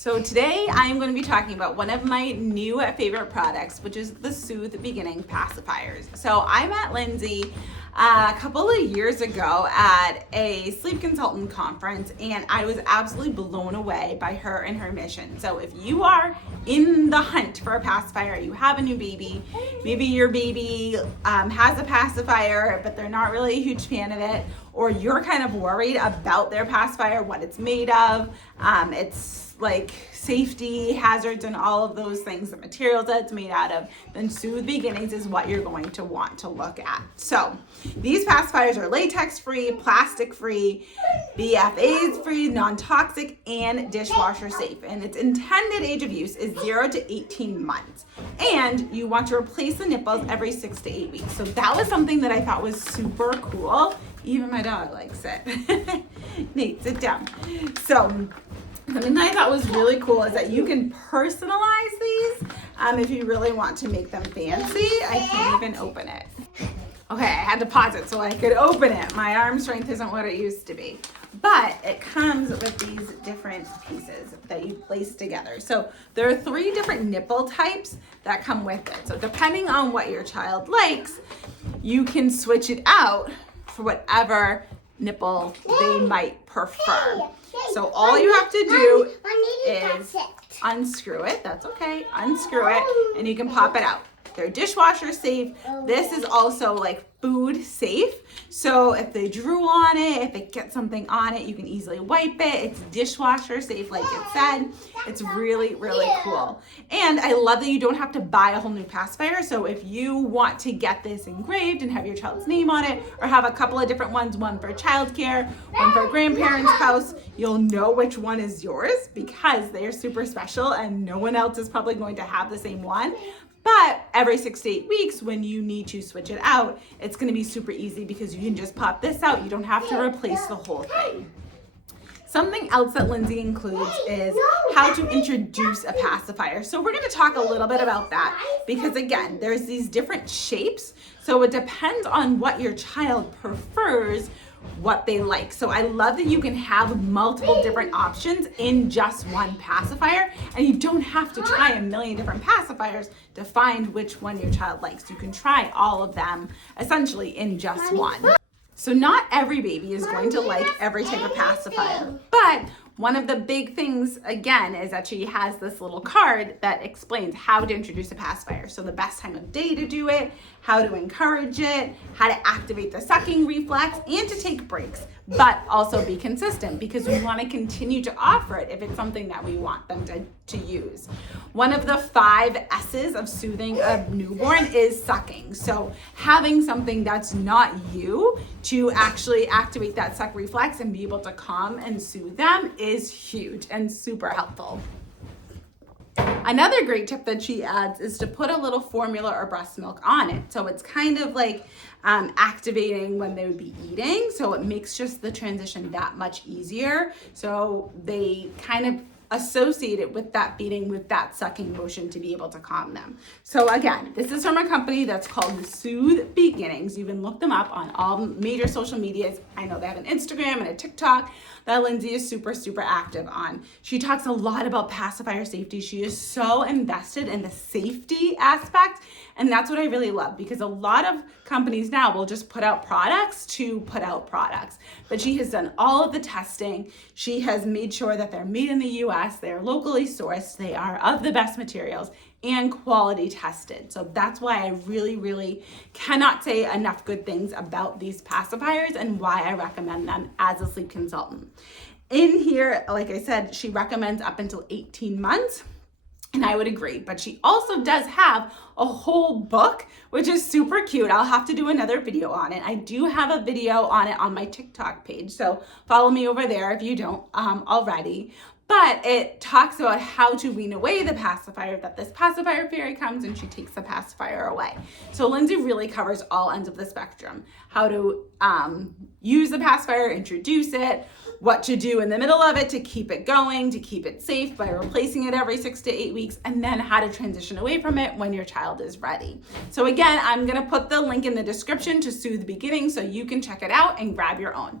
So today I am going to be talking about one of my new favorite products, which is the Soothe Beginning Pacifiers. So I met Lindsay a couple of years ago at a sleep consultant conference, and I was absolutely blown away by her and her mission. So if you are in the hunt for a pacifier, you have a new baby, maybe your baby has a pacifier, but they're not really a huge fan of it, or you're kind of worried about their pacifier, what it's made of, it's like safety hazards and all of those things, the materials that it's made out of, then Soothe Beginnings is what you're going to want to look at. So these pacifiers are latex free, plastic free, BFAs free, non-toxic, and dishwasher safe. And its intended age of use is 0 to 18 months. And you want to replace the nipples every 6 to 8 weeks. So that was something that I thought was super cool. Even my dog likes it. Nate, sit down. So something that I thought was really cool is that you can personalize these if you really want to make them fancy. I can't even open it. Okay, I had to pause it so I could open it. My arm strength isn't what it used to be. But it comes with these different pieces that you place together. So there are 3 different nipple types that come with it. So depending on what your child likes, you can switch it out for whatever nipple they might prefer. So all you have to do is unscrew it. That's okay. Unscrew it and you can pop it out. They're dishwasher safe. This is also like food safe. So if they drew on it, if it gets something on it, you can easily wipe it. It's dishwasher safe, like it said. It's really, really cool. And I love that you don't have to buy a whole new pacifier. So if you want to get this engraved and have your child's name on it, or have a couple of different ones, one for childcare, one for a grandparent's house, you'll know which one is yours because they are super special and no one else is probably going to have the same one. But every 6 to 8 weeks, when you need to switch it out, it's going to be super easy because you can just pop this out. You don't have to replace the whole thing. Something else that Lindsay includes is how to introduce a pacifier. So we're going to talk a little bit about that because, again, there's these different shapes. So it depends on what your child prefers, what they like. So I love that you can have multiple different options in just one pacifier, and you don't have to try a million different pacifiers to find which one your child likes. You can try all of them essentially in just one. So not every baby is going to like every type of pacifier, but one of the big things, again, is that she has this little card that explains how to introduce a pacifier. So the best time of day to do it, how to encourage it, how to activate the sucking reflex, and to take breaks, but also be consistent because we want to continue to offer it if it's something that we want them to use. One of the 5 S's of soothing a newborn is sucking. So having something that's not you to actually activate that suck reflex and be able to calm and soothe them is huge and super helpful. Another great tip that she adds is to put a little formula or breast milk on it. So it's kind of like activating when they would be eating. So it makes just the transition that much easier. So they kind of associate it with that feeding, with that sucking motion to be able to calm them. So again, this is from a company that's called Soothe Beginnings. You can look them up on all major social medias. I know they have an Instagram and a TikTok that Lindsay is super, super active on. She talks a lot about pacifier safety. She is so invested in the safety aspect. And that's what I really love because a lot of companies now will just put out products to put out products. But she has done all of the testing. She has made sure that they're made in the US, they're locally sourced, they are of the best materials and quality tested. So that's why I really, really cannot say enough good things about these pacifiers and why I recommend them as a sleep consultant. In here, like I said, she recommends up until 18 months. And I would agree, but she also does have a whole book, which is super cute. I'll have to do another video on it. I do have a video on it on my TikTok page, so follow me over there if you don't already. But it talks about how to wean away the pacifier, that this pacifier fairy comes and she takes the pacifier away. So Lindsay really covers all ends of the spectrum. How to use the pacifier, introduce it, what to do in the middle of it to keep it going, to keep it safe by replacing it every 6 to 8 weeks, and then how to transition away from it when your child is ready. So again, I'm gonna put the link in the description to Soothe Beginning so you can check it out and grab your own.